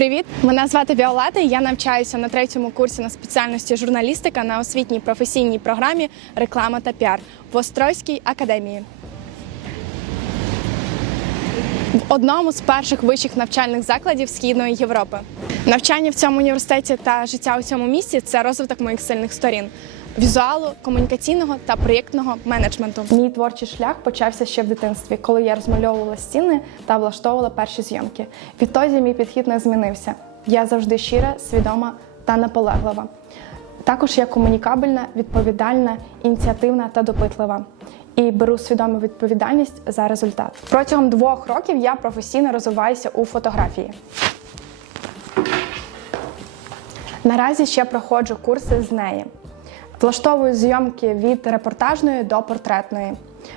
Привіт, мене звати Віолета. Я навчаюся на третьому курсі на спеціальності журналістика на освітній професійній програмі Реклама та піар в Острозькій академії. В одному з перших вищих навчальних закладів Східної Європи. Навчання в цьому університеті та життя у цьому місці це розвиток моїх сильних сторін. Візуалу, комунікаційного та проєктного менеджменту. Мій творчий шлях почався ще в дитинстві, коли я розмальовувала стіни та влаштовувала перші зйомки. Відтоді мій підхід не змінився. Я завжди щира, свідома та наполеглива. Також я комунікабельна, відповідальна, ініціативна та допитлива. І беру свідому відповідальність за результат. Протягом двох років я професійно розвиваюся у фотографії. Наразі ще проходжу курси з неї. Влаштовую зйомки від репортажної до портретної.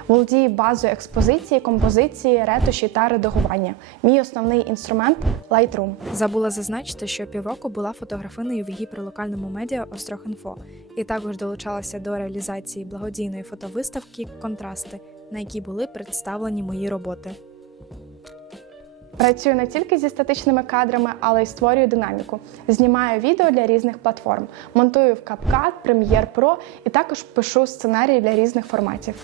Володію базою експозиції, композиції, ретуші та редагування. Мій основний інструмент Lightroom. Забула зазначити, що півроку була фотографиною в гіперлокальному медіа Острохінфо і також долучалася до реалізації благодійної фотовиставки Контрасти, на якій були представлені мої роботи. Працюю не тільки зі статичними кадрами, але й створюю динаміку. Знімаю відео для різних платформ, монтую в CapCut, Premiere Pro і також пишу сценарії для різних форматів.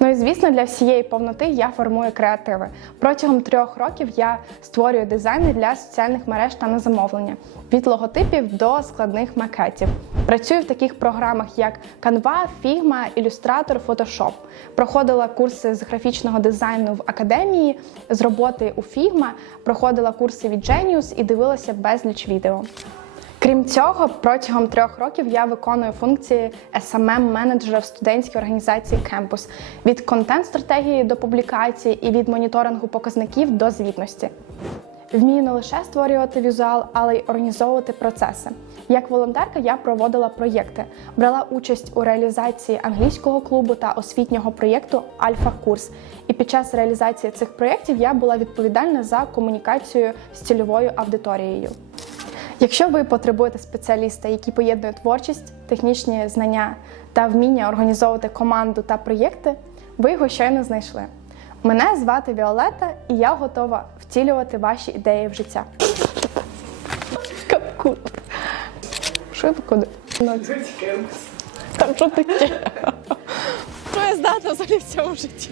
Ну і звісно, для всієї повноти я формую креативи. Протягом трьох років я створюю дизайни для соціальних мереж та на замовлення від логотипів до складних макетів. Працюю в таких програмах, як Canva, Figma, Illustrator, Photoshop. Проходила курси з графічного дизайну в академії, з роботи у Figma, проходила курси від Genius і дивилася безліч відео. Крім цього, протягом трьох років я виконую функції smm менеджера в студентській організації Campus від контент-стратегії до публікації і від моніторингу показників до звітності. Вмію не лише створювати візуал, але й організовувати процеси. Як волонтерка я проводила проєкти, брала участь у реалізації англійського клубу та освітнього проєкту Альфа Курс. І під час реалізації цих проєктів я була відповідальна за комунікацію з цільовою аудиторією. Якщо ви потребуєте спеціаліста, який поєднує творчість, технічні знання та вміння організовувати команду та проєкти, ви його щойно знайшли. Мене звати Віолета, і я готова втілювати ваші ідеї в життя. Капку. Що куди? Там що таке? Що я здатна взагалі в цьому житті?